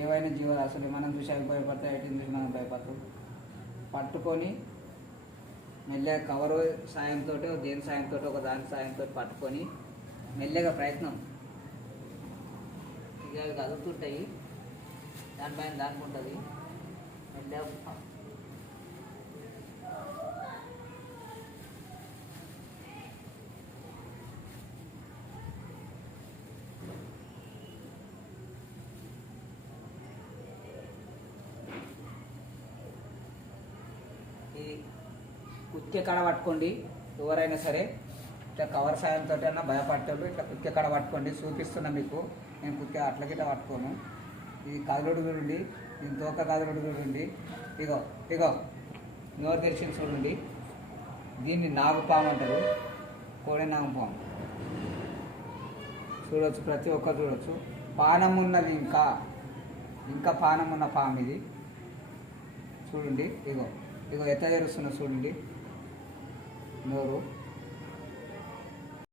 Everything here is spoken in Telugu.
ఏవైనా జీవరాశులు మనం చూసి అవి భయపడతాయి, వాటిని చూసి మనం భయపడతాం. పట్టుకొని మెల్లగా కవరు సాయంతో దేని సాయంతో ఒక దాని సాయంతో పట్టుకొని మెల్లగా ప్రయత్నం. ఇక అవి కదులుతుంటాయి, దానిపైన దానికి ఉంటుంది. మెల్లగా ఈ కుత్కె కడ పట్టుకోండి. ఎవరైనా సరే ఇట్లా కవర్ సాయంతో అయినా భయపడతాడు. ఇట్లా కుత్కె కడ పట్టుకోండి. చూపిస్తున్నా మీకు. నేను కుత్కె అట్లా గిట్ట పట్టుకోను. ఇది కదులుడు చూడండి, దీని తోక కదులుడు చూడండి. ఇగో ఇగో నోరు తెరిచింది చూడండి. దీన్ని నాగుపాము అంటారు, కోడే నాగుపాము. చూడవచ్చు, ప్రతి ఒక్కరు చూడవచ్చు. పానం ఉన్నది, ఇంకా పానం ఉన్న పాము ఇది. చూడండి, ఇగో ఇగో ఎట్లా తెరుస్తున్నా చూడండి నోరు.